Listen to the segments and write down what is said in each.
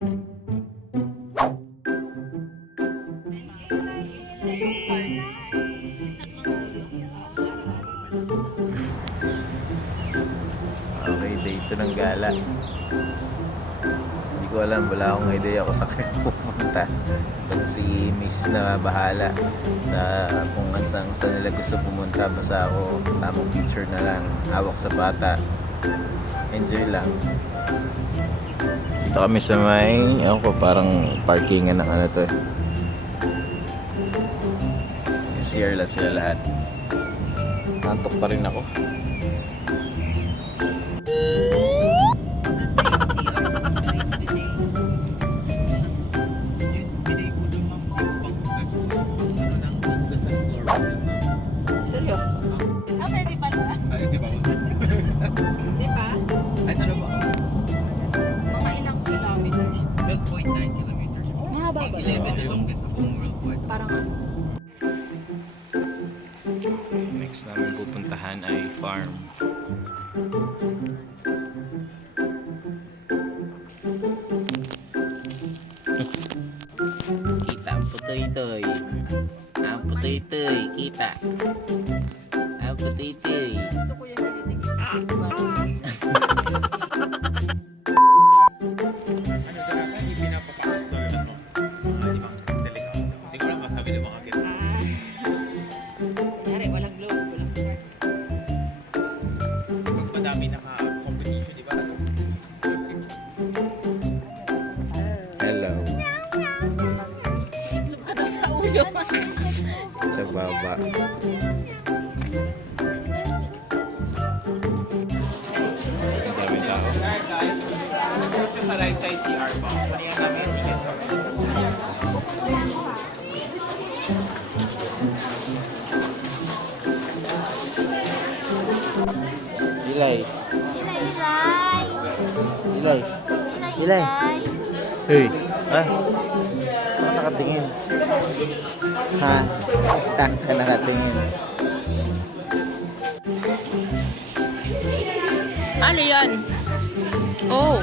Okay, day 2 ng gala. Hindi ko alam, wala akong idea kung saan kayo pupunta. Pero si Miss na bahala sa kung saan nila gusto pumunta. Basta ako, tamang picture na lang, hawak sa bata. Enjoy lang. Dito kami sa may, ako parang parkingan ng ano to eh. CR lang sila lahat. Nantok pa rin ako. Seryoso? Pwede pa na? Ay, di ba? Di ba? Ay, saan ba? Mga ilang kilometers? 12.9 kilometers. Mahaba ba? 11 the longest sa buong world wide. Parang ano? Next namin pupuntahan ay farm. Kita ang putoy-toy. Ang putoy-toy, kita. Ang putoy-toy. Gusto ko yung tinitigil sa bata. Ano ba? Hindi pinapapakot na rin ako. Di ba? Delikado. Hindi ko lang masabi ng mga kids. Kunyari, walang globe, walang start. Pag madami naka-competition, di ba? Hello. Itlog ka daw sa ulo. Sa baba. Ang daming tao. Ito sa right side CR ba? Kunin namin yung ticket. Ilay. Ilay. Ilay. Hey. Ah. Saan ka nakatingin? Ha? Saan ka nakatingin? Ano yan? Oh.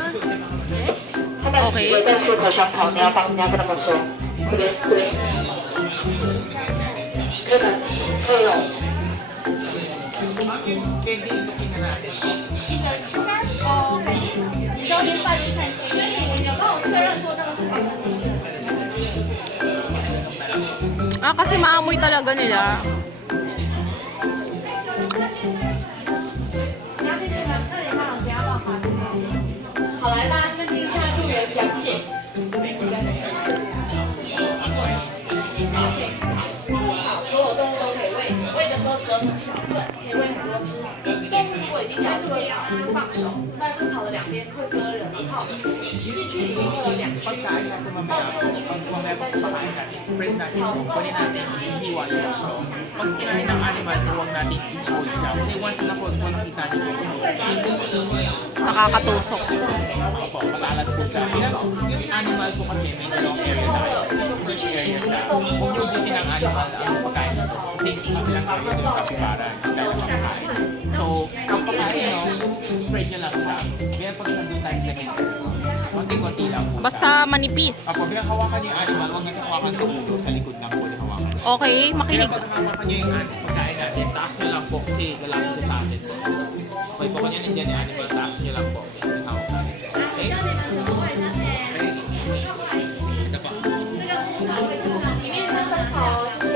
Okay. 在树头上跑，你要跟他们说，这边这边，可以吗？可以了。 Ah, kasi maamoy talaga nila.好，来，大家这边听驾助员讲解。好，所有动物都可以喂，喂的时候折成小份，可以喂很多只。动物如果已经咬住了草，就放手，那这草的两边会割人套。进去里面会有两区，到这个区域再手来。 Friend natin, kunin natin, hihiwalay yung show. Pag kinain ng animal, huwag natin i-expose siya. Kasi once na po nakita niyo Nakakatusok. opo, matalas po siya. Yung animal po kasi may dalawang area tayo. First area siya. Kung yung gusto ng animal, ang pagkain nito, take lang area yung kapibara, yung tayo makakain. So, ang pagkain nyo, spread nyo lang siya. Kaya pag nandun tayo sa gitna, konti-konti lang po. Basta manipis. Apo, bilang hawakan yung animal, huwag natin hawakan sa ulo, sa likod lang po yung hawakan. Okay, makinig. Kaya pag hawakan nyo yung pagkain natin, taas nyo lang po kasi wala ko sa atin. Okay po, kanya nandiyan yung animal, taas nyo lang po. Okay, yung hawak natin. Okay? Okay? Ito pa. 里面的分好，谢谢。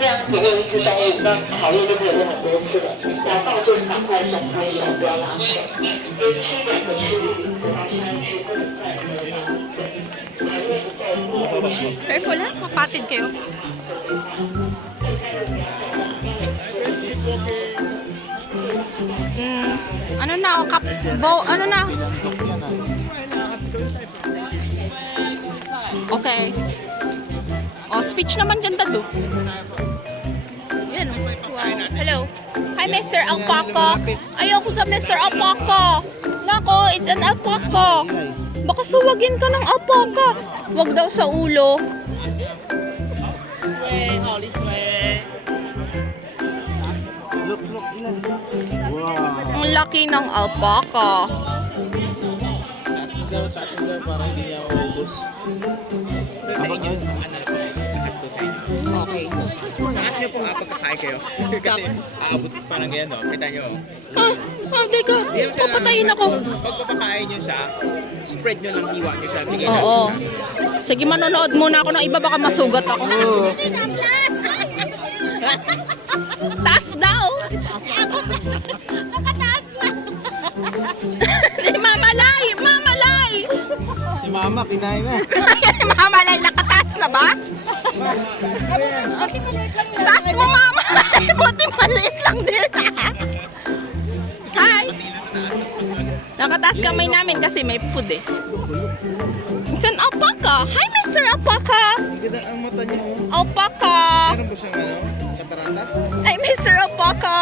这样子喂一只动物，那考虑就可以问很多次了。咬到就是赶快松开手，不要拉手。边区两个区域，直到下一区不能再割了。对，排位不够，不回去。 Careful ha, mapatid kayo. Ano na, ano na? Okay. Oh, speech naman ganda do. Yan. Wow. Hello. Hi, Mr. Alpaca. Ayoko sa Mr. Alpaca. Nako, it's an alpaca. Baka suwagin ka ng alpaca. Wag daw sa ulo. Ang laki ng alpaca. Taas daw, para hindi niya maubos. Sa inyo, lahat ko sa inyo. Okay. Taas niyo po pagkakain kayo. Kasi aabot parang ganyan, no? Kita niyo. Teka. Papatayin ako. Pag papakain niyo siya, spread niyo lang, hiwa niyo siya. Bigay Oo. Sige, manonood muna ako ng iba, baka masugat ako. Taas daw. Nakataas lang. Si Mamalay! Mamalay! Si Mama, kinain na. Mamalay, nakataas na ba? Taas mo, Mama! Buti maliit lang din. Hi! Nakataas kamay namin kasi may food eh. It's an alpaca. Hi, Mr. Alpaca! Ang ganda ang mata niyo. Alpaca! Meron ba siyang katarata? Ay, Mr. Alpaca!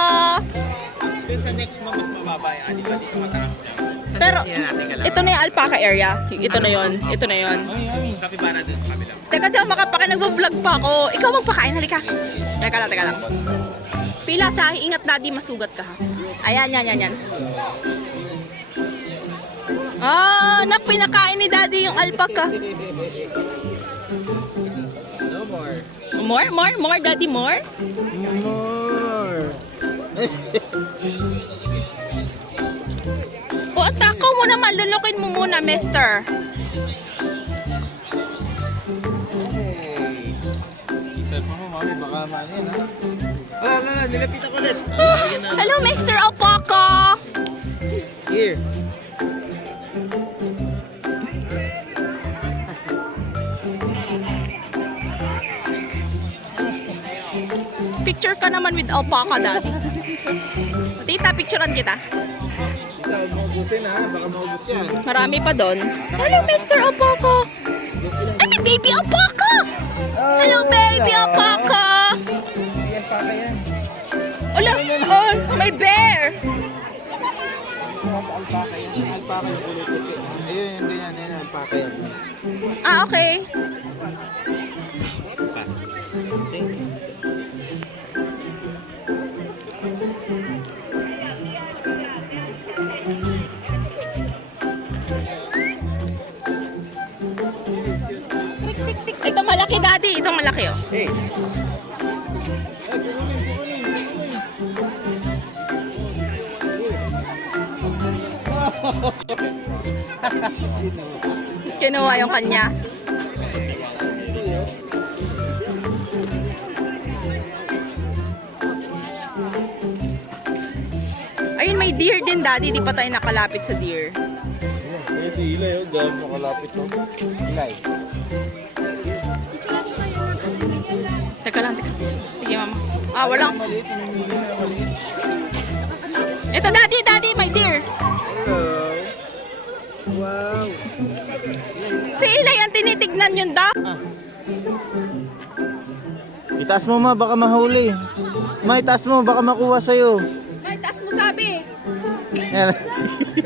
Pero sa next mo, mas mababa yung animal dito mataas niya. Pero, ito na yung alpaca area. Ito na yon. Ito na yon. Kapibara dun sa kabila. Teka, di ako makapakain. Nagbablog pa ako. Ikaw magpakain. Halika. Teka lang. Pila sa ingat, daddy. Masugat ka ha. Ayan, yan. Ah, pinakain ni daddy yung alpaca. No more. More, daddy, more? More. O, atakaw mo naman. Lulukin mo muna, mister. Isip mo, mami, baka mani yan, ha? Nilapitan ko ulit. Hello, Mr. Alpaca. Here. Picture ka naman with alpaca, daddy. Tita, picturean kita. Ikaw, maubusin, ha? Baka maubos yan. Marami pa doon. Hello, Mr. Alpaca. Ay, baby alpaca. Hello, baby alpaca. Yan, paka yan. Wala, oh, may bear. Alpaka yan. Alpaka yung kulay-puti. Ayun, yung ganyan. Yan, alpaka yan. Ah, okay. Ito malaki, daddy. Ito malaki, oh. Hey. Kinuha yung kanya. Ayun, may deer din, daddy. Di pa tayo nakalapit sa deer. Kaya si Ilay, gano'n makalapit to. Ilay. Teka lang. Sige, mama. Ah, walang. Maliit, namimili na maliit. Ito, daddy, may deer. Hello. Wow. Si Ilay ang tinitignan yun, da. Itaas mo, ma, baka mahuli. Ma, itaas mo, baka makuha sa'yo. May taas mo sabi. Yan.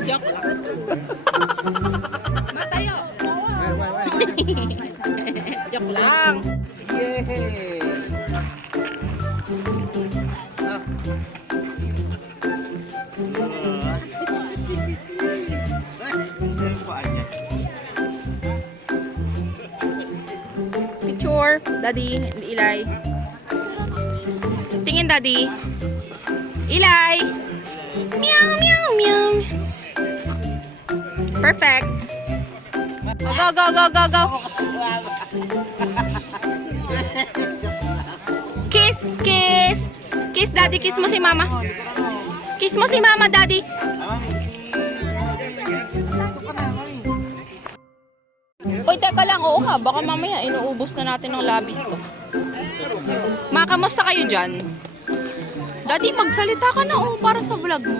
Joke lang. Matayo. Joke lang. Yay! Picture, daddy, Ilay. Tingin, daddy. Ilay. Meow, meow, meow. Perfect. Oh, go. Kiss. Kiss, daddy. Kiss mo si mama. Kiss mo si mama, daddy. Uy, teka lang. Oo nga, baka mamaya inuubos na natin ng labis ko. Ma, kamusta kayo dyan? Daddy, magsalita ka na para sa vlog mo.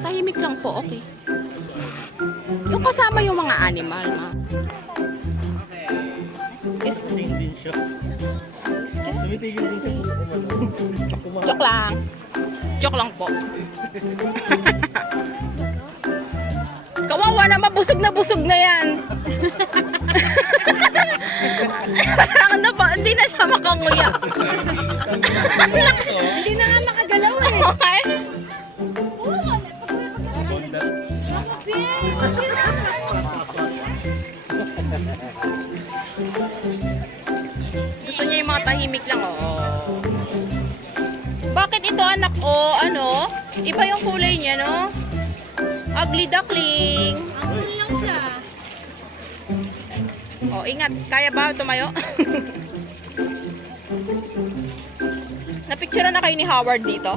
Tahimik lang po, okay. Yung kasama yung mga animal, ma. Excuse me. Joke lang po. Kawawa na, busog na yan. Parang hindi na siya makanguya. Hindi na nga makagalaw eh. Gusto niya yung mga tahimik lang, oh. Bakit ito anak, oh, ano? Iba yung kulay niya, no? Ugly duckling. Ugly lang siya. Oh, ingat. Kaya ba tumayo? Napicture na kayo ni Howard dito?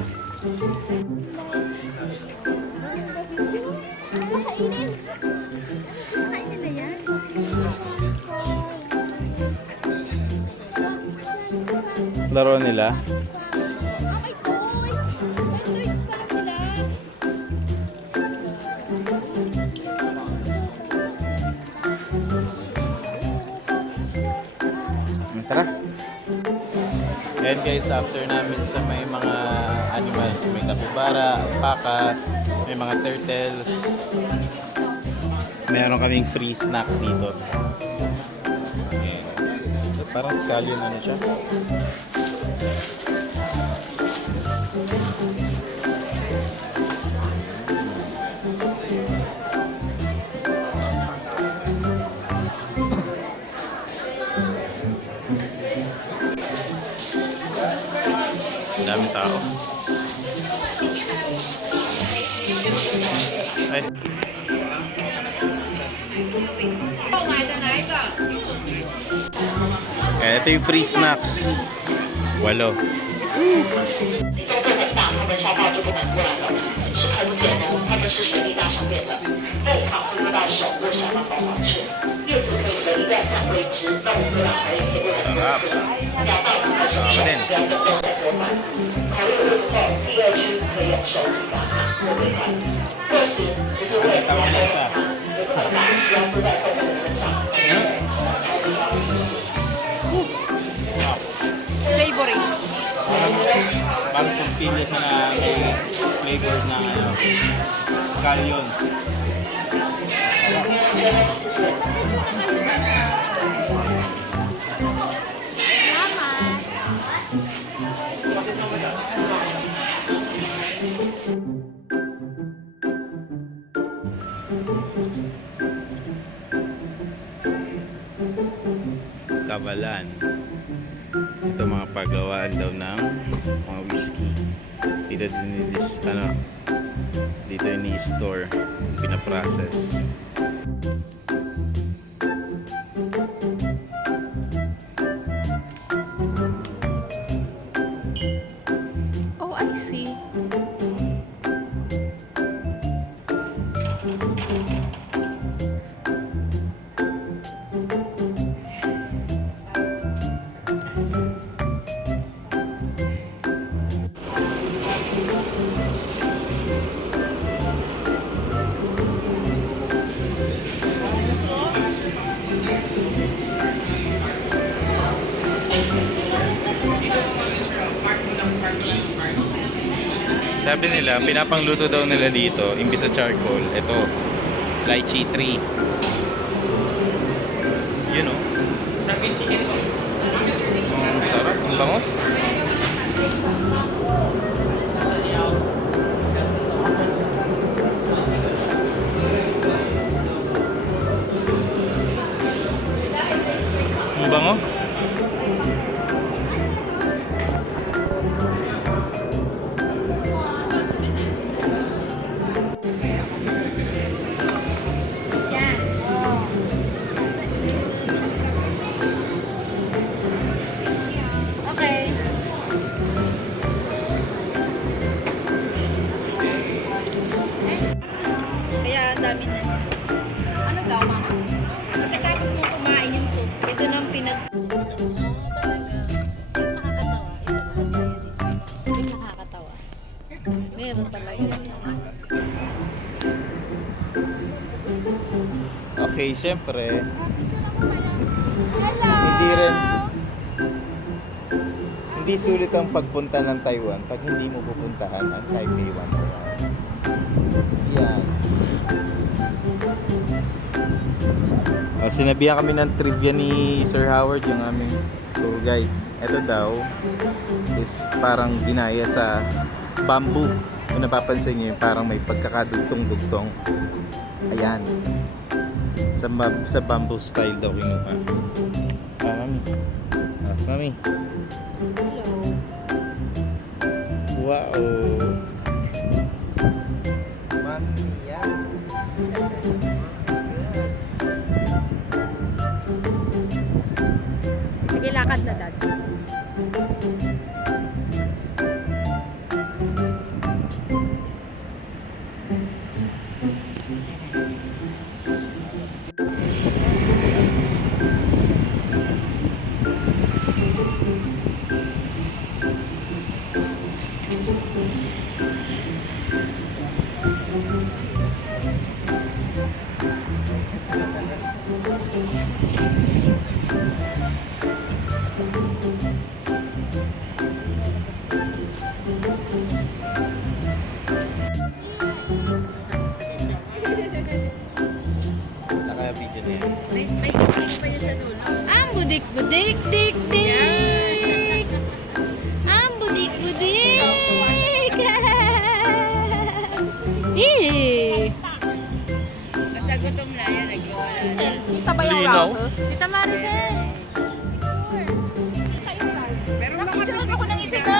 Laro nila. Tara. Ayan guys, after namin sa may mga animals, may capybara, alpaca, may mga turtles. Meron kaming free snack dito. Okay. So, parang scallion ano siya. Dami tao. Ay. Ito yung free snacks. 8.动作很大，它们沙发就不敢过来了，是看不见哦，它们是水力搭上面的，叶草会摸到手或想到防滑车，叶子可以随意乱长未知，动物这两还可以很多次，鸟到它开始手不要动动再说吧。考虑过后，第二区可以用手指打它，或对它，这时就是为了它也不能把需要附在动物的身上。 Favorite. Parang tortillas na flavor na scallion. Kabalan. Ito mga pagawaan daw ng mga whiskey. Dito din dito ini-store, pinaprocess. Oh, I see. Sabi nila, pinapangluto daw nila dito, imbis sa charcoal, ito, lychee tree. Yun o. Ang sarap, ang bango. Ang bango. Okay. Kaya ang dami na. Ano daw, mama? Pagkatapos mo kumain yung soup, ito nang pinag... Nakakatawa. Meron talaga. Okay, syempre, Hello! hindi sulit ang pagpunta ng Taiwan pag hindi mo pupuntahan ang Taipei 101. Yan. Sinabihan kami ng trivia ni Sir Howard, yung aming tour guide. Ito daw is parang dinaya sa bamboo. Kung napapansin niyo, parang may pagkakadugtong-dugtong. Ayan. Sa bamboo style daw kinuha. Mami. Mami. Wow. Mami, yan. Sige, lakad na, Dad. Nakaya video na yan. Ang budik-budik, dik-dik. Ang budik-budik. Eh. Basta gutom na yan, nagwawala na. Kita ba yung Linaw? router? Tita Maricel! Nakichaan ako ng isa ko.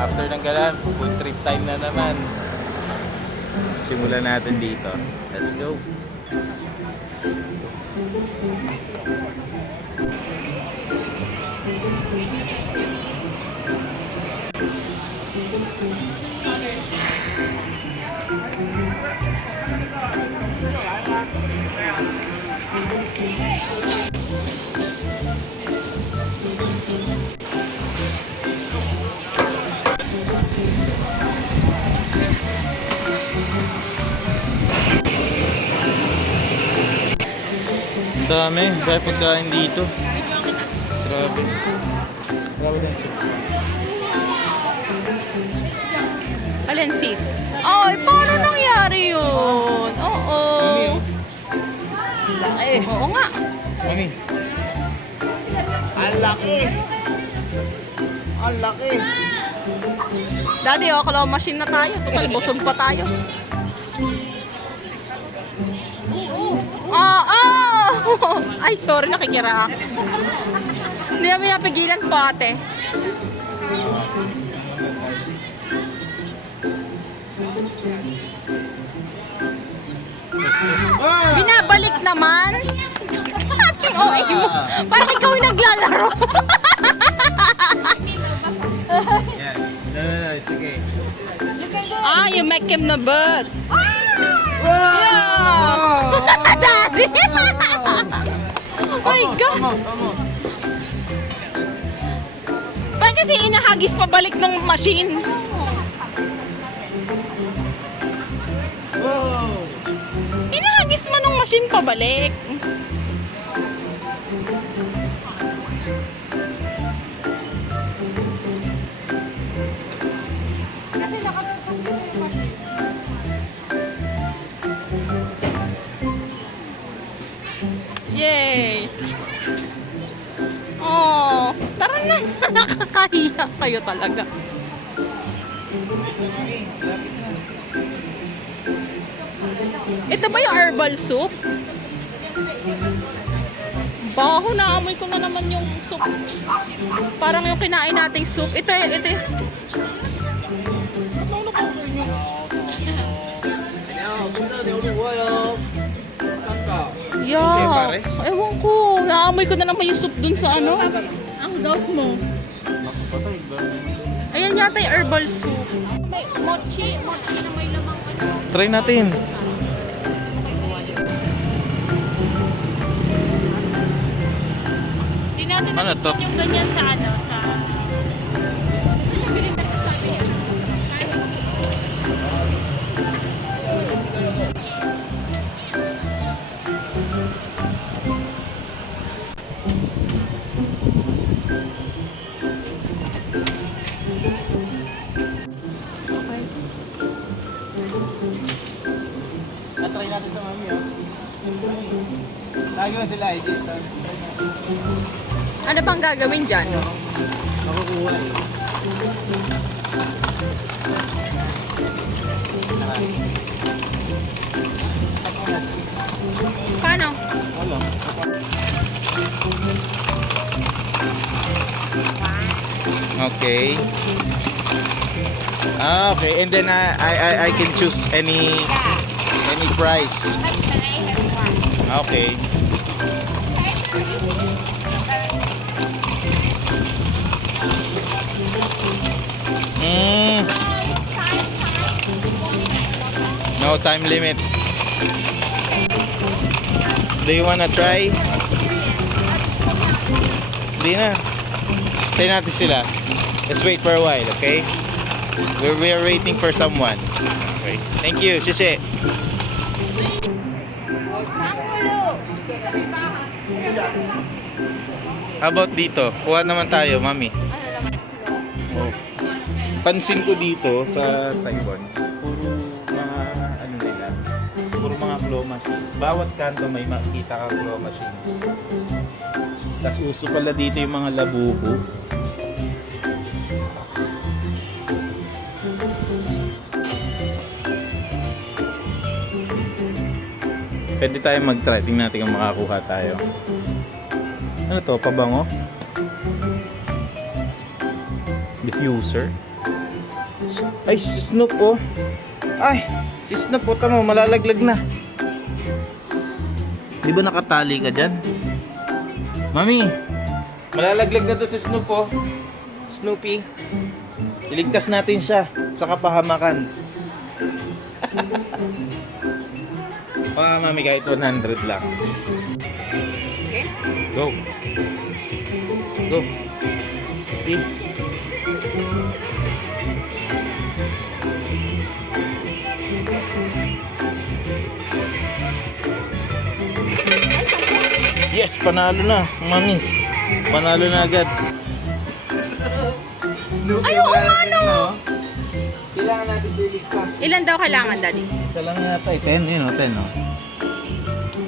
After ng galan, food trip time na naman. Simulan natin dito. Let's go. Ang dami. Dahil pagkain dito. Grabe. Grabe din siya. Alin, sis? Ay, paano nangyari yun? Oo. Laki. Oo nga. Mami. Ang laki! Ang laki! Daddy, oh, claw machine na tayo. Total, busog pa tayo. Ay, sorry, nakikira ako. Hindi namin napigilan po, ate. Binabalik naman. Ating OA mo. Parang ikaw yung naglalaro. Yeah. No, it's okay. You make him nervous. Yeah. Daddy. Oh my God. Almost. Bakit kasi inahagis pabalik ng machine? Wow. Inahagis man ng machine pabalik. Yay! Oh, tara na. Nakakahiya kayo talaga. Ito ba yung herbal soup? Baho, naamoy ko na naman yung soup. Parang yung kinain nating soup. Ito. Yeah. Ewan ko. Naamoy ko na naman yung soup dun sa ano. Ang doubt mo. Ayan yata yung herbal soup. May mochi na may lamang ano. Try natin. Hindi natin Ano to? yung ganyan sa ano, sa... Gusto niyo bilhin na sa akin. Try natin ito, mami. Lagi mo sila ID. Ano bang gagawin dyan? Makukuha eh. Paano? Wala. Okay. Ah, okay. And then I can choose any price. Okay. Mm. No time limit. Do you wanna try? Hindi na. Tayo natin sila. Let's wait for a while, okay? We're waiting for someone. Okay. Thank you, Shishi. How about dito? Kuha naman tayo, mami. Oh. Pansin ko dito sa Taiwan, puro mga claw machines. Bawat kanto may makita kang claw machines. Tapos uso pala dito yung mga labubu. Pwede tayo mag-try. Tingnan natin kung makakuha tayo. Ano to? Pabango? Diffuser? Ay, si Snoop oh. Ay, si Snoop oh. Tama, malalaglag na. Di ba nakatali ka dyan? Mami, malalaglag na to si Snoop oh. Snoopy. Iligtas natin siya sa kapahamakan. Mga mami, kahit 100 lang. Okay. Go. Go. Okay. Yes, panalo na, mami. Panalo na agad. Ay, oo nga, no. Kailangan natin siya iligtas. Ilan daw kailangan, Daddy? Isa lang yata eh. 10, yun o, 10 o.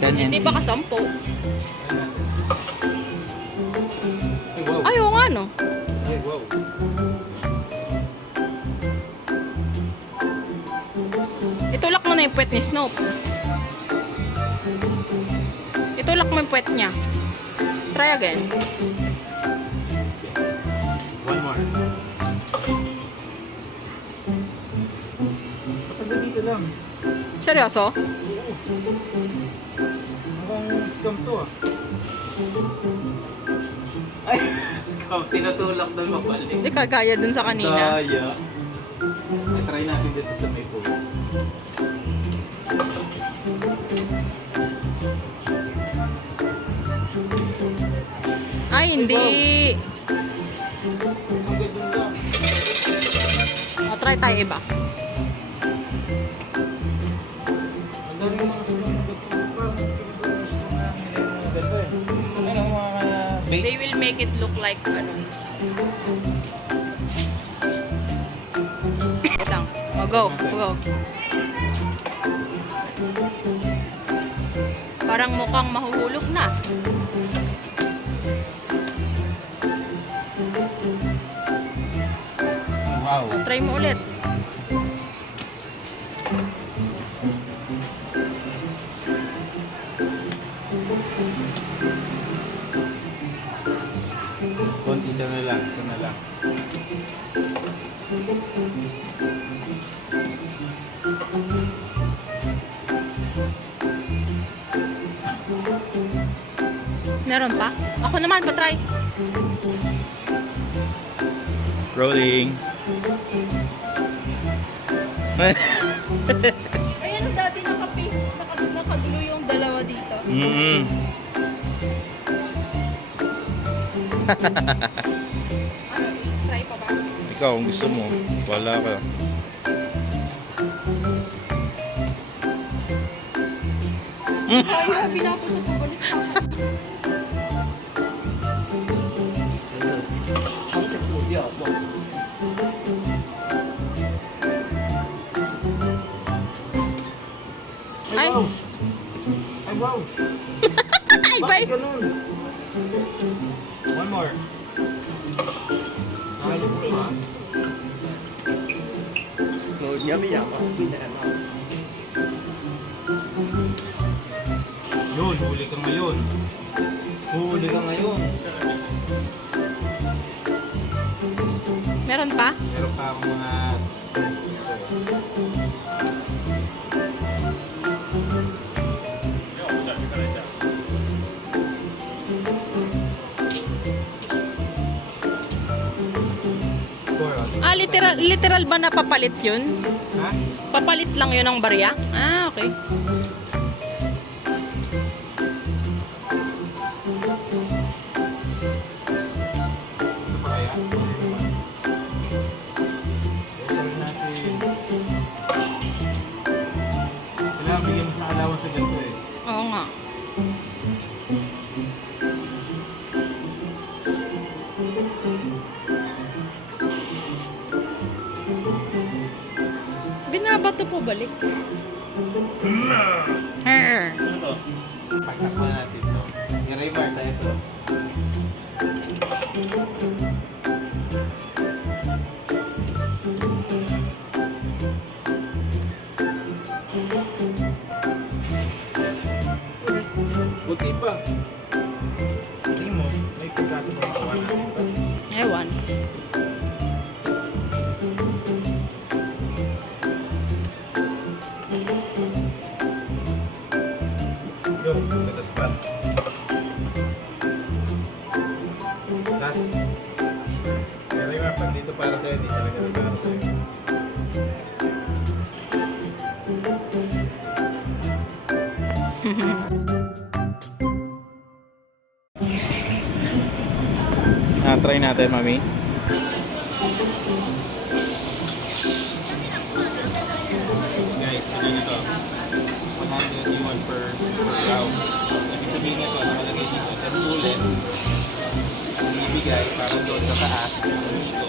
10 Hindi NT. ba kasampo? Ay, wow. Ay, oo nga, no. Ay, wow. Itulak mo na yung puwet ni Snoop. Itulak mo yung puwet niya. Try again. One more. Patagal dito lang. Seryoso? Mukhang scam to ah. Ay, scam. Tinutulak doon mabalik. Hindi kagaya dun sa kanina. Kaya. Ay, try natin dito sa may pool. Ay, hindi. Ang ganda lang. O, try tayo iba. Ang dami mga scam na gato. Parang pinagawa scam na nila yung mga gato eh. Ano mga bait? They will make it look like ano. Wait lang. O, go. Go. Parang mukhang mahuhulog na. Wow. O, try mo ulit. Konti, isa na lang. Isa na lang. Meron pa? Ako naman, pa-try. Rolling. Ayan, dati naka-paste, nakagulo yung dalawa dito. Ano, try pa ba? Ikaw, kung gusto mo, wala ka. Kaya, pinapunta pa balik sa akin. Ay! Ay, wow! Ay, Bakit bay! ganun? One more. Ay, 而家咩人啊？邊隻人啊？ Yun, huli ka ngayon. Huli ka ngayon. Meron pa? Meron pa akong mga friends dito. Ah, literal ba na papalit yun? Ha? Papalit lang yun ng barya? Ah, okay. Ano pa kaya? Gawin natin. Kailangan bigyan mo sa alawan sa ganito eh. Oo nga. Binabato po balik. Ano to? Pagtakpan natin to. I-rebar sa ito. Buti pa. Tingin mo, may pagkasa pa makawa natin to. Ewan. Yo, ito spot. Last. Kaya yung pag dito para sa'yo, di talaga para sa'yo. Try natin, mami. Guys, sabi nito. 100 yuan per round. Ibig sabihin nito, nakalagay dito 10 bullets. Ang ibigay para doon sa taas, dito.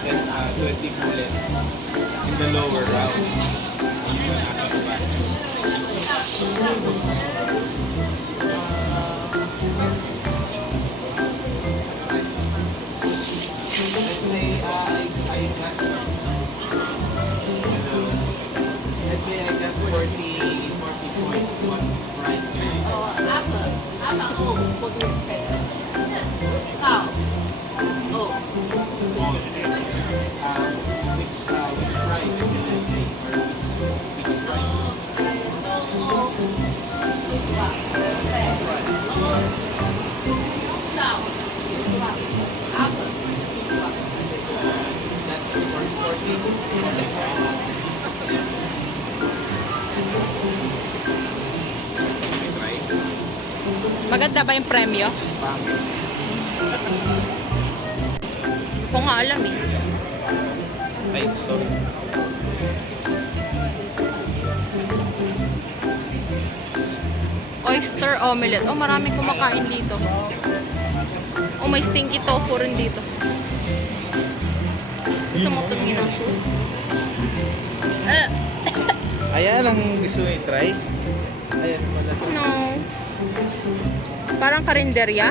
Then 20 bullets in the lower round. Ang yung nasa baba. Let's say I got let's say I got 40.1 price guys. Which price can I take or which price? That's Maganda ba yung premyo? Hindi ko nga alam eh. Ay, sorry. Oyster omelette. Oh, maraming kumakain dito. Oh, may stinky tofu rin dito. Gusto mo tumingin ng sauce? Ayan ang gusto mo i-try. Ayan wala. No. Parang karinderya.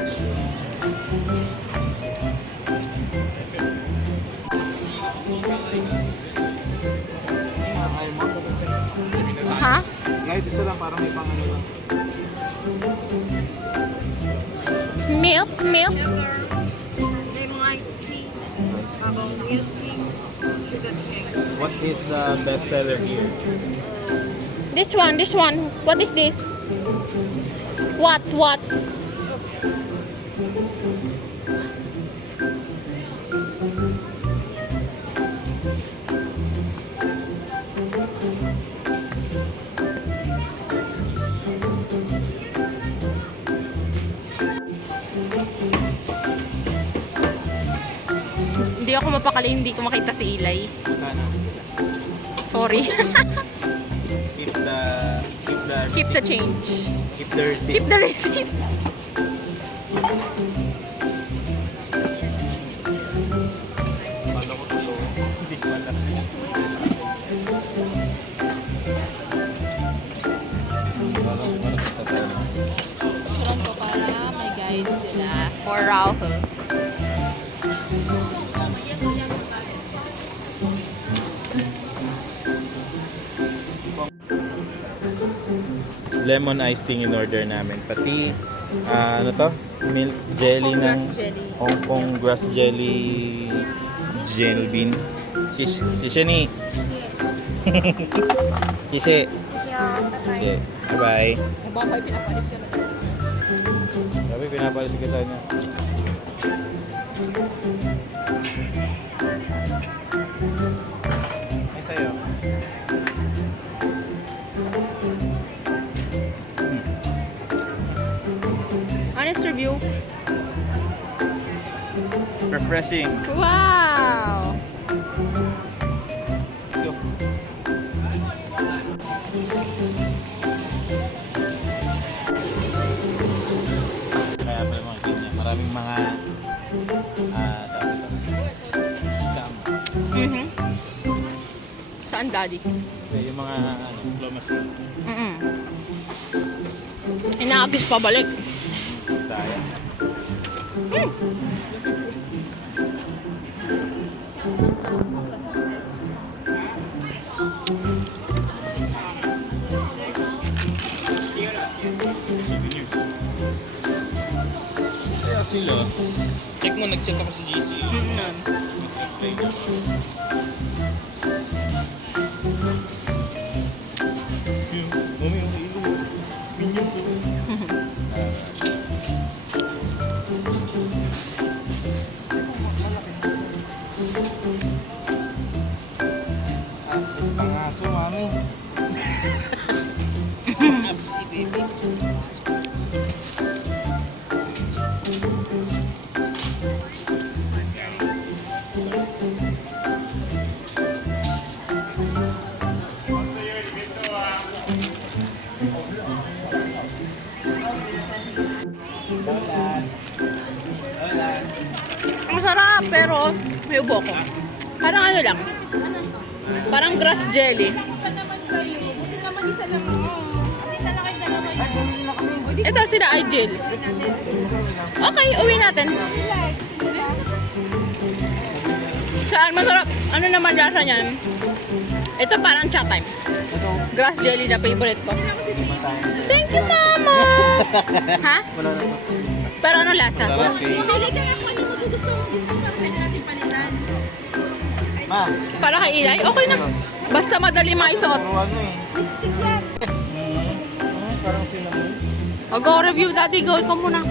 Ayaw mo kung kasi. Ha? Kahit isa lang parang may pangano lang. Milk? Milk? What is the best seller here? This one, this one. What is this? What? Hindi ako mapakali, hindi ko makita si Eli. Ano? Sorry. Keep Keep the the change. Keep the receipt. Keep the receipt. Kala ko totoo. Hindi pala. Suran ko para may guide sila for Rahul. lemon iced tea in order namin. Pati, ano to? Milk jelly Hong ng grass jelly. Hong Kong grass jelly jelly bean. Sisi ni. Sisi. Sisi. Bye-bye. Mababay, pinapalis ka na. Sabi, pinapalis kita niya. Ay, sa'yo. Honest review. Refreshing. Wow! Kaya pala mga ganyan. Maraming mga tawag ito, scam. Saan, daddy? Kaya yung mga claw machines. Inaabis pa balik. Sayang. Kaya sila. Check mo, nag-check ako sa GC. Mami, yung ilo. Minions oh. Pangaso, mami. Si baby. Ang sarap, pero may ubo ko. Parang ano lang. Parang grass jelly. Ito sila ideal. Okay, uwi natin. Saan masarap? Ano naman lasa niyan? Ito parang chat time. Grass jelly na favorite ko. Thank you, Mama! Ha? Wala na to. Pero ano lasa? Sarap eh. Pili ka nga kung ano mo gusto mo. Gusto para pwede natin palitan. Ma, Para kay Ilay? Okay na. Basta madali maisuot. puro ano eh. Lipstick yan. Parang cinnamon. O, go review, daddy. Go, ikaw muna.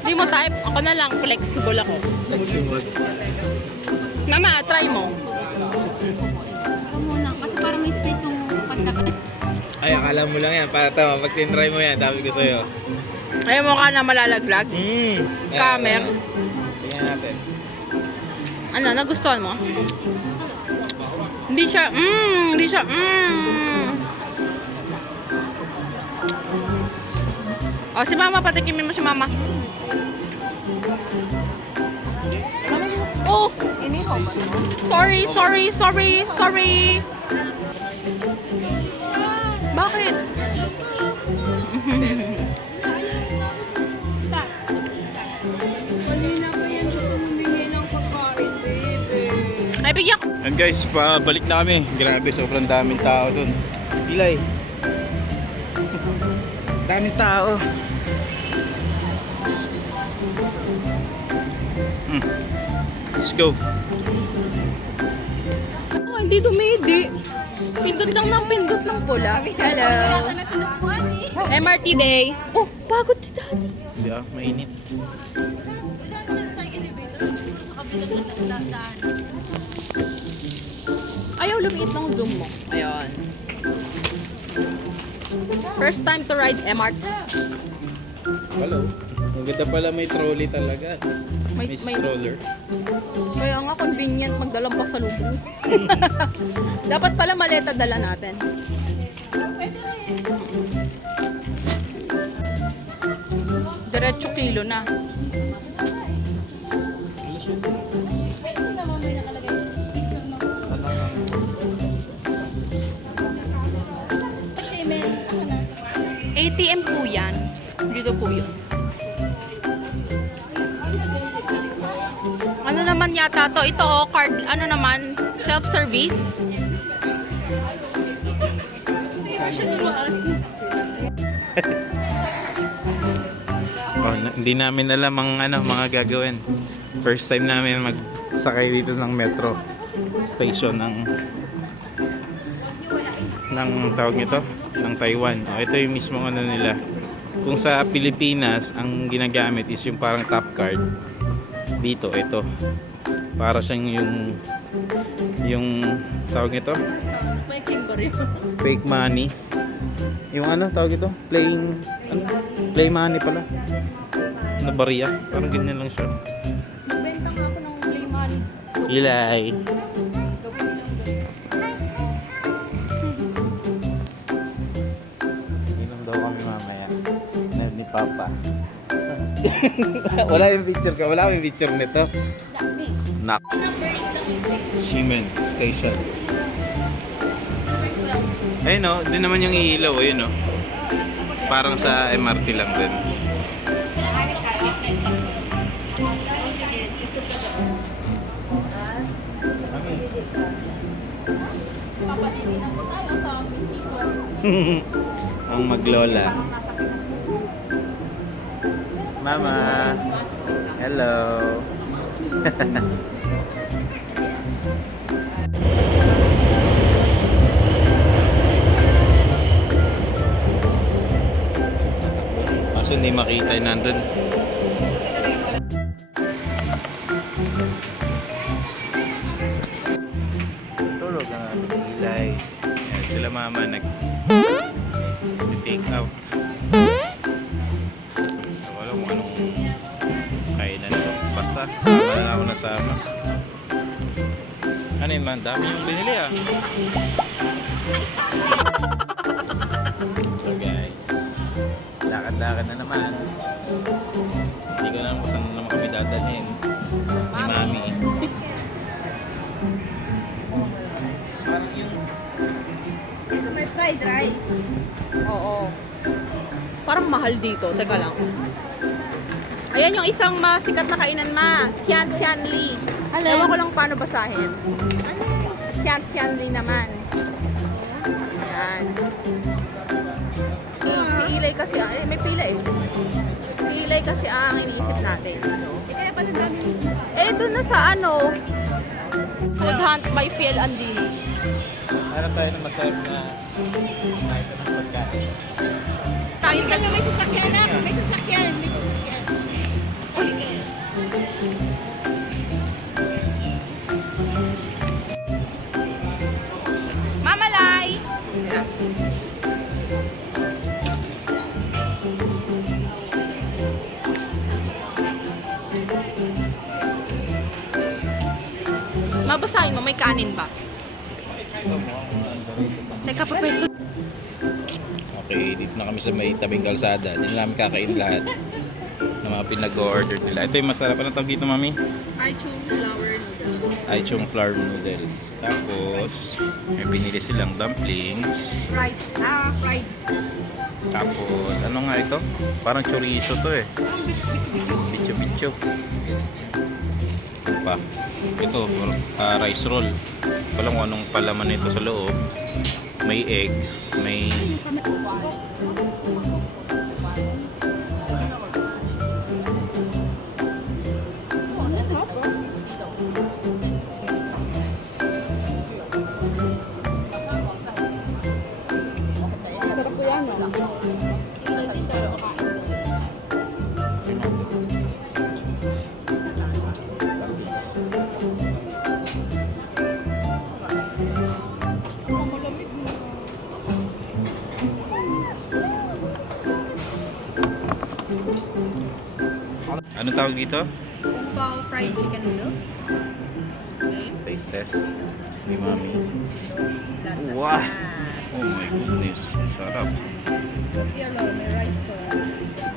Di mo type. Ako na lang. Flexible ako. Mama, try mo. Ikaw muna, kasi parang may space yung pagkakalit. Ay, akala mo lang yan. Para tama, pag tinry mo yan, sabi ko sa'yo. Ayaw mo ka na malalaglag. Scammer. Tingnan natin. Ano, nagustuhan mo? Hindi siya, O, si Mama, patikimin mo si Mama. Oh! Sorry. Bakit? Ay, bigyan ko. And guys, pabalik na kami. Grabe, sobrang daming tao dun. Pilay. Daming tao. Let's go. Oh, hindi dumidi. Pindot lang ng pindot ng pula. Hello. MRT day. Oh, pagod si Daddy. Hindi mainit. Ayaw lumiit ng zoom mo. Ayun. First time to ride MRT. Hello. Ang ganda pala, may trolley talaga. May May- stroller. Kaya nga convenient magdalang pa sa lubong. Dapat pala maleta dala natin. Diretso kilo na. ATM po yan. Dito po yun. Ano naman yata to? Ito oh, card, ano naman? Self-service? Oh, hindi namin alam ang mga gagawin. First time namin magsakay dito ng metro station ng tawag nito, ng Taiwan. Oh, ito yung mismong nila. Kung sa Pilipinas, ang ginagamit is yung parang top card. Dito, ito. Para siyang yung tawag nito, fake money. Yung tawag ito? Play money pala. Na bariya. Parang ganyan lang siya. Magbenta nga ako ng play money. Ilay. Inom daw kami mamaya. Ni Papa. Wala yung picture ka. Wala yung picture nito. Nak. Ximen Station. Ayun o, din naman yung ilaw, ayun o. Parang sa MRT lang din. Ang maglola. Mama. Hello. Kaso hindi makita yung nandun. Tulog ang ating ilay. Ayan sila mama nag-take out. Wala kung anong kainan ito. Basta, sama na ako nasama. Ano yun man? Dami yung binili ah. So guys, lakad-lakad na naman. Hindi ko na alam kung saan naman kami dadalhin ni Mami. Parang yung May fried rice. Oo. Parang mahal dito. Teka lang. Ayan yung isang sikat na kainan Tian Li. Ewan ko lang paano basahin. Tian Li naman. Ayan. Si Ilay kasi, may pila eh. Si Ilay kasi ang iniisip natin. Kaya pala namin. Doon na sa Food Hunt by Fiel Andini. hanap tayo ng masarap na item ng pagkain. Tayo ka May sasakyan na. May sasakyan. May sasakyan. Sige. Mamalay! Mabasahin mo, may kanin ba? Teka, papeso. Okay, dito na kami sa may tabing kalsada. Hindi na namin kakain lahat ng mga pinag-order nila. Ito yung masarap. Ano tawag dito, Mami? Aichung flour noodles. Tapos, may binili silang dumplings. Rice, fried. Tapos, ano nga ito? Parang chorizo to eh. Bicho-bicho. Ito pa. Ito, rice roll. Walang kung anong palaman nito sa loob. May egg. May... Sarap po yan, no? Anong tawag dito? Kung pa fried chicken noodles. Taste test ni Mami. Wow! Oh my goodness. Sarap. Hello, may rice to.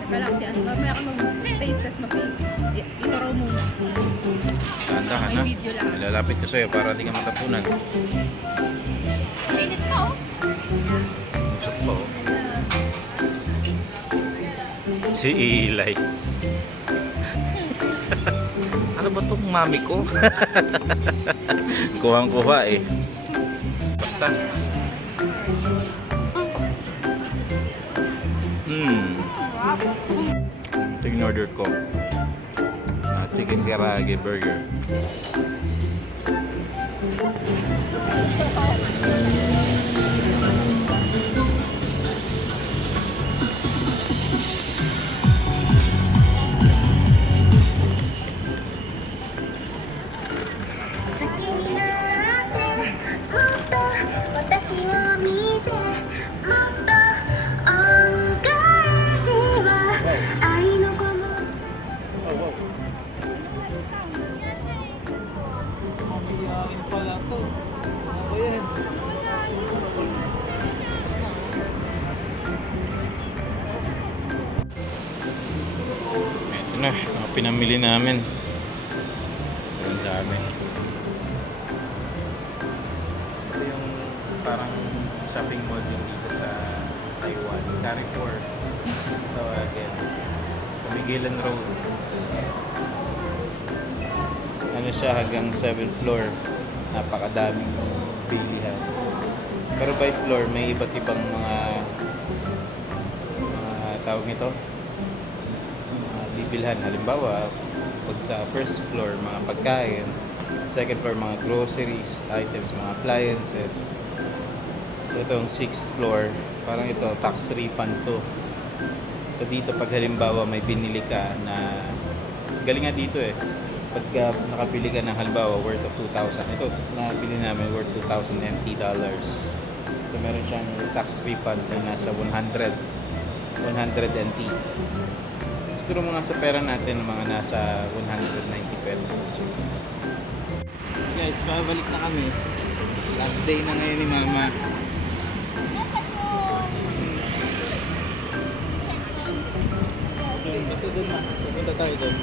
Teka lang si mamaya ka mag-taste test mo ito raw muna. Tanda ka na. May video lang. Ilalapit ko sa'yo para di ka matapunan. Mainit na, oh. Usap po. Si Ilay. Ano ba itong mami ko? Kuhang-kuha eh. Basta. yung in-order ko. Chicken karaage burger. Ito na, mga pinamili namin. Sobrang dami. Ito yung parang shopping mall din dito sa Taiwan. Carrefour. Tawagin. Sa Miguelan Road. Ano siya, hanggang 7th floor. Napakadaming bilihan. Pero by floor, may iba't ibang mga tawag nito, bibilhan. Halimbawa, pag sa first floor, mga pagkain. Second floor, mga groceries, items, mga appliances. So itong 6th floor, parang ito, tax refund to. So dito, pag halimbawa may binili ka na, galing nga dito eh, pagka nakabili ka ng halimbawa worth of 2,000, ito, nakabili namin worth $2,000 NT. So meron siyang tax refund na nasa 100 NT. Siguro mga sa pera natin, mga nasa 190 pesos. Guys, babalik na kami. Last day na ngayon ni Mama. Basta doon na. Pupunta tayo doon.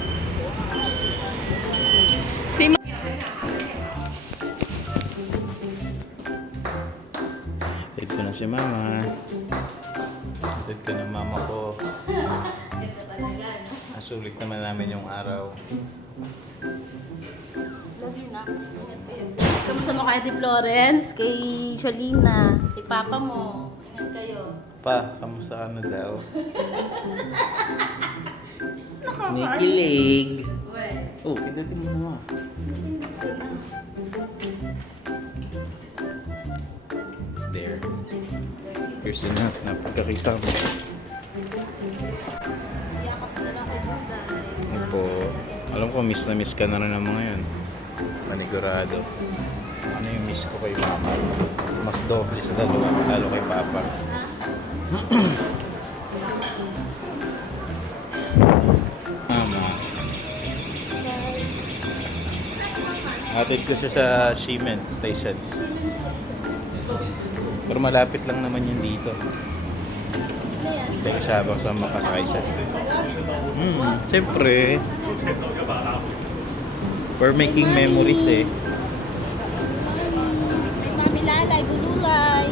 Hatid ko na si Mama. Hatid ko na Mama ko. Nasulit naman namin yung araw. Love you na. Kamusta mo kay Ate Florence, kay Shalina, kay Papa mo? Ingat kayo. Pa, kamusta ka na daw? Nikilig. Oh, pindutin mo naman. There. Here's enough na pagkakita mo. Opo. Alam ko, miss na miss ka na rin ng mga yun. Manigurado. Ano yung miss ko kay Mama? Mas doble sa dalawa, lalo kay Papa. Mama. Hatid ko siya sa Ximen Station. Pero malapit lang naman yun dito. Kaya siya baka makasakay siya. Siyempre. We're making memories eh. May lalay, bululay.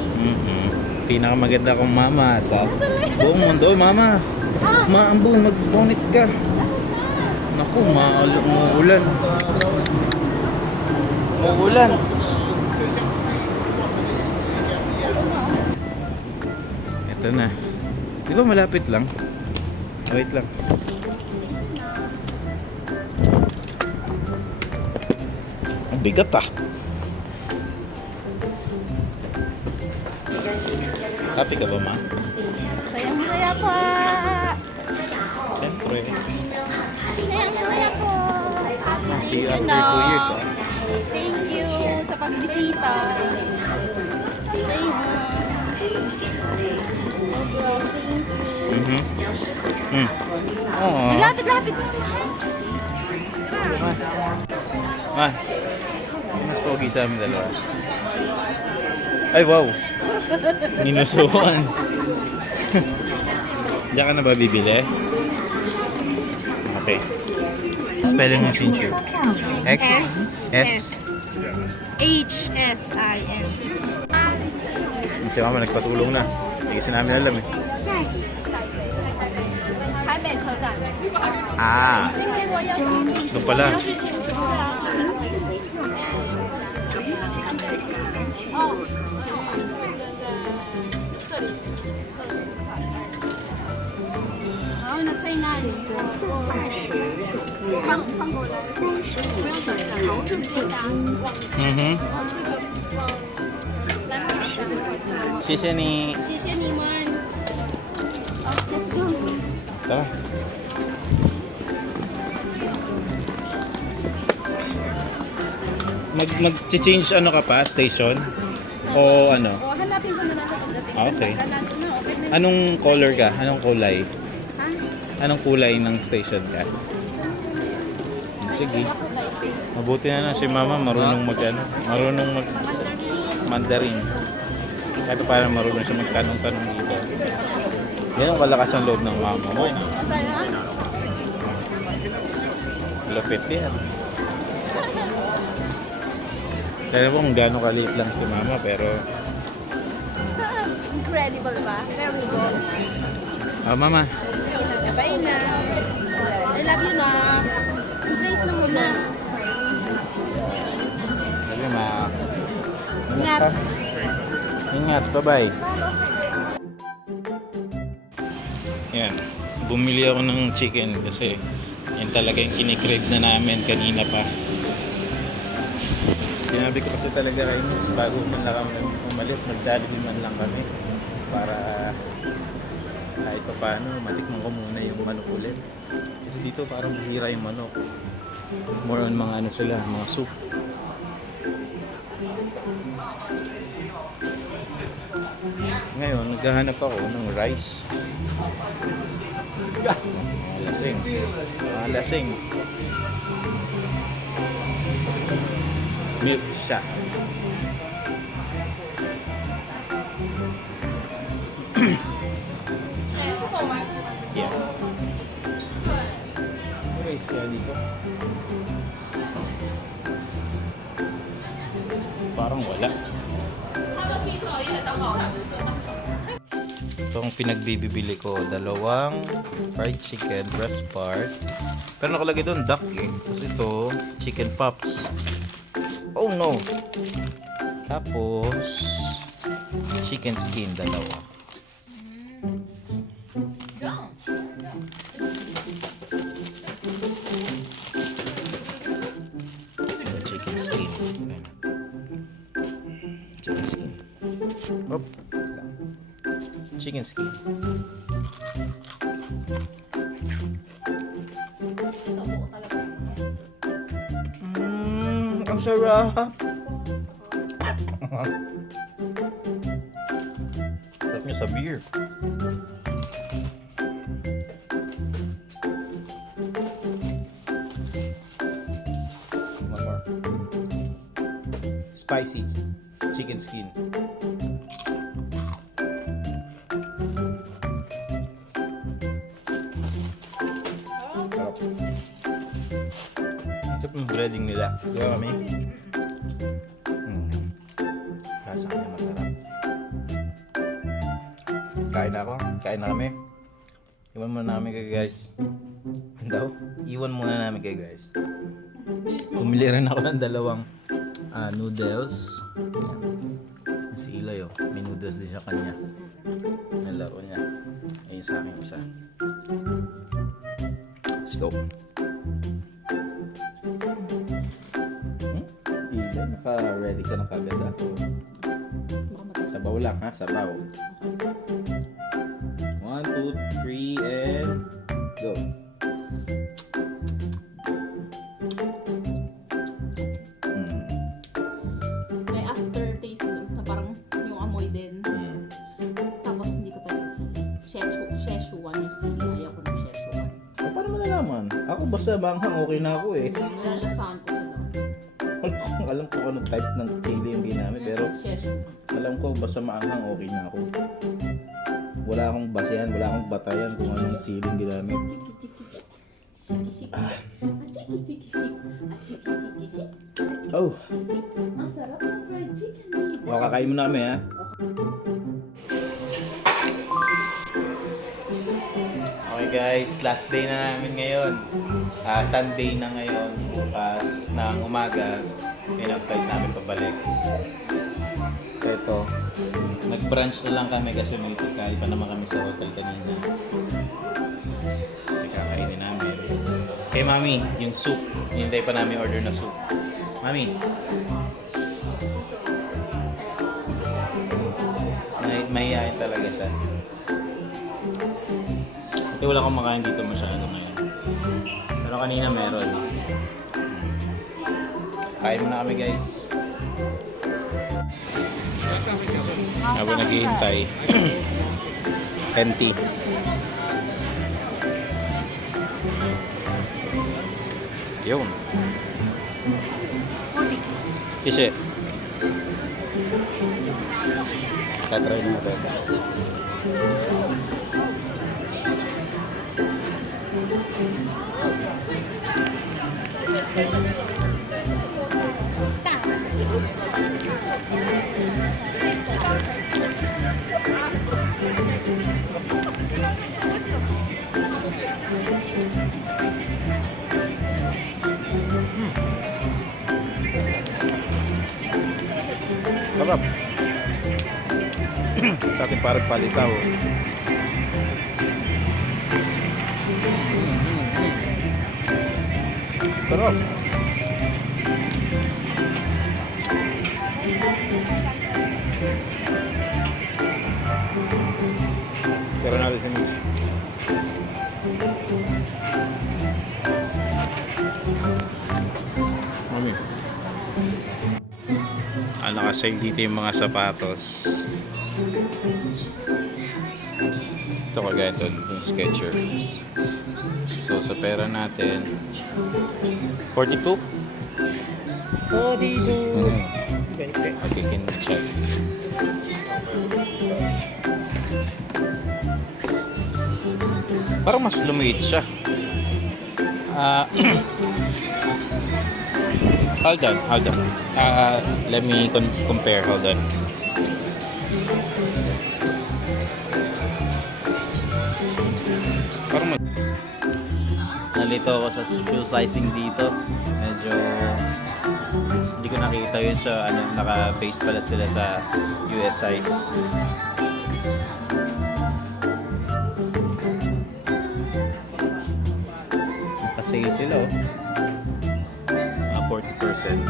Pinakamaganda kong mama sa buong mundo. Mama, maambong, mag-bonnet ka. Naku, mauulan. Mauulan. Ito na. Di ba malapit lang? Wait lang. Ang bigat ah. Happy ka ba, Ma? Sayang-saya po. Siyempre. Sayang-saya po. See you after 2 years ah. Thank you sa pagbisita. Say hi. Lapit-lapit naman. Ma, mas pogi sa amin dalawa. Ay, wow. Minusuan. Diyan ka na ba bibili? Okay. Spelling ng Shinchu. X? S? H-S-I-N. Si Mama nagpatulong na. Hindi kasi namin alam eh. Ah, doon pala. Oh, nagsay na. 放过来，不要转一下，好准备的。Mhm. 往这个往来往这个方向。谢谢你。谢谢你们。好，Let's go。 Tara. Mag-change ano ka pa? Station? O ano? O, hanapin ko naman sa pagdating. Ah, okay. Pagka nandun na, okay na. Anong color ka? Anong kulay? Ha? Anong kulay ng station ka? Sige. Ako kay Pink. Mabuti na si mama marunong mag ano, marunong mag Mandarin. Mandarin. Kahit parang marunong siya magtanong-tanong dito. Yan ang kalakas ang loob ng mama mo. Masaya? Lupit yan. Kaya po kung gano'ng kaliit lang si mama pero Incredible ba? There we go. mama, Bye na. I love you na. Embrace na muna. sabi ma. Ingat. Ingat, bye-bye. Yan, bumili ako ng chicken kasi yan talaga yung kinikrave na namin kanina pa. Sinabi ko kasi talaga kay Miss, bago man lang kami umalis, magdadali man lang kami para kahit pa paano, matikman ko muna yung manok ulit. Kasi dito parang bihira yung manok. More on mga ano sila, mga soup. Ngayon, naghahanap ako ng rice. Mga lasing. Mga lasing. Milk siya. Yeah. Rice kaya dito. Parang wala. Ito ang pinagbibili ko, dalawang fried chicken breast part. Pero nakalagay doon duck eh. Tapos ito, chicken pops. Oh no! Tapos, chicken skin, dalawa. Chicken skin. Ayan. Chicken skin. Op. Chicken skin. Ang sarap. Sarap niya sa beer. One more. Spicy chicken skin. Sarap. Ito yung breading nila. Di ba kami? Kaya sa kanya masarap. Kain na ako. Kain na kami. Iwan muna namin kayo guys. Ano daw? Iwan muna namin kayo guys. Bumili rin ako ng dalawang noodles. Yan. Si Ilay oh. May noodles din siya kanya. Nalaro niya. Ayun sa akin isa. Let's go. Ilay, naka-ready ka na kagad ako. Sabaw lang ha, sabaw. 1, 2, 3, and go. May aftertaste na parang yung amoy din. Tapos hindi ko talaga Szechuan yung sili. Ayaw ko ng Szechuan. Paano mo nalaman? Ako basta banghang okay na ako eh. Nilalasahan ko sila. Alam ko kung anong type ng chili yung ginamit pero Szechuan. alam ko basta maanghang okay na ako. Wala akong basihan, wala akong batayan kung anong siling ginamit. Oh, Ang sarap ng fried chicken. kakain mo na kami ha. Okay guys, last day na namin ngayon. Sunday na ngayon, bukas ng umaga, pinag-flight namin pabalik. So ito, nag-brunch na lang kami kasi may pagkain pa naman kami sa hotel kanina. Kakainin namin. Kay Mami, yung soup. Hinintay pa namin order na soup. Mami. Mahihayin talaga siya. Ito wala akong makain dito masyado ngayon. Pero kanina meron. Kain muna kami guys. Habang naghihintay. Empty. Yun. Kasi tatry natin. Sarap. Sa ating parang palitaw. Sarap. Pero natin si Mix. Mami. Naka-sale dito yung mga sapatos. Ito kagaya ito, yung Skechers. So sa pera natin 42? 42. Okay, can check. Parang mas lumiit siya. Hold on. Let me compare. Hold on. Parang nalito ako sa shoe sizing dito. Medyo hindi ko nakita yun sa naka-base pala sila sa US size. Naka-sale sila oh. 40%.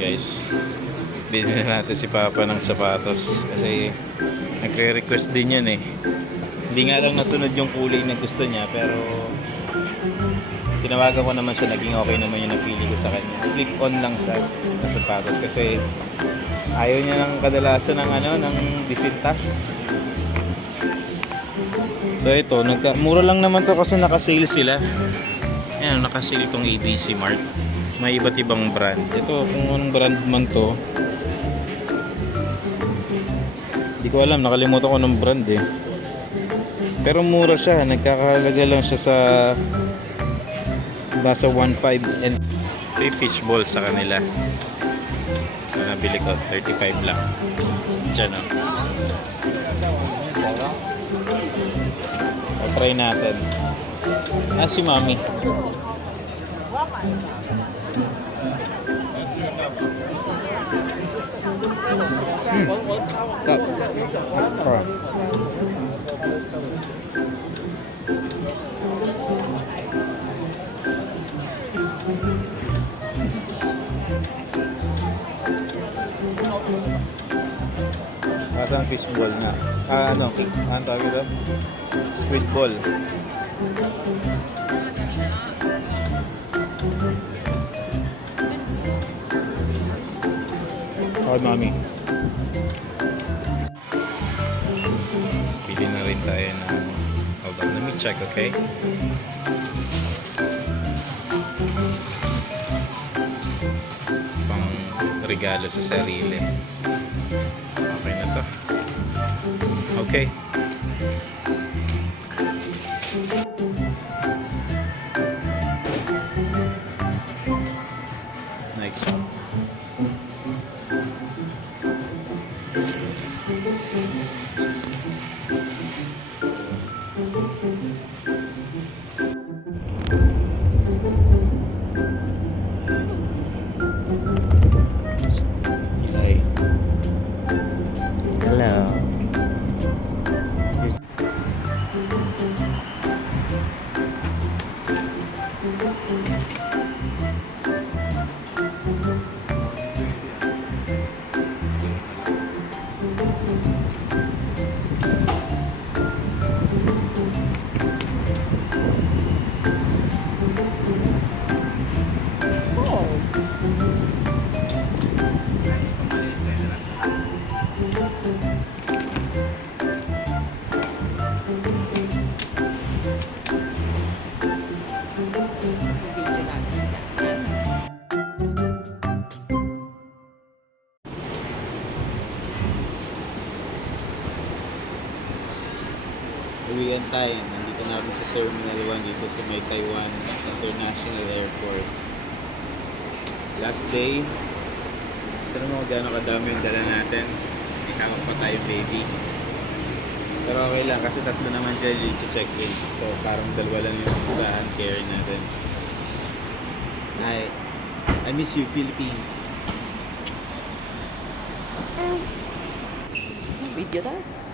Guys, bilhin na natin si Papa ng sapatos kasi nagre-request din yan eh. Hindi nga lang nasunod yung kulay na gusto niya pero tinawagan ko naman siya, naging okay naman yung napili ko sa kanya. Slip-on lang siya na sapatos kasi ayaw niya ng kadalasan ng disintas. So ito, mura lang naman to kasi naka-sale sila. Ayan, naka-sale tong ABC Mart. May iba't ibang brand. Ito, kung anong brand man to. Hindi ko alam, nakalimutan ko ng brand eh. Pero mura siya, nagkakahalaga lang siya sa nasa 1.5 and 3 fishball sa kanila. So, nabili ko, 35 lang. Diyan o. Try natin. Si Mami. Kasang fishball nga. Ano tawag ito? Squid ball. Okay, Mami. Pili na rin tayo ng... Hold on, let me check, okay? Pang regalo sa sarili. Okay na to. Okay. Next. Hello. Uwian tayo. Nandito na ako sa Terminal 1 dito sa may Taiwan International Airport. Last day. Ito naman kung gano'ng kadami yung dala natin. Ikakap pa tayo baby. Pero okay lang kasi tatlo naman dyan yung check-in. So parang dalawa lang yung sa hand carry natin. I miss you, Philippines. Video tayo.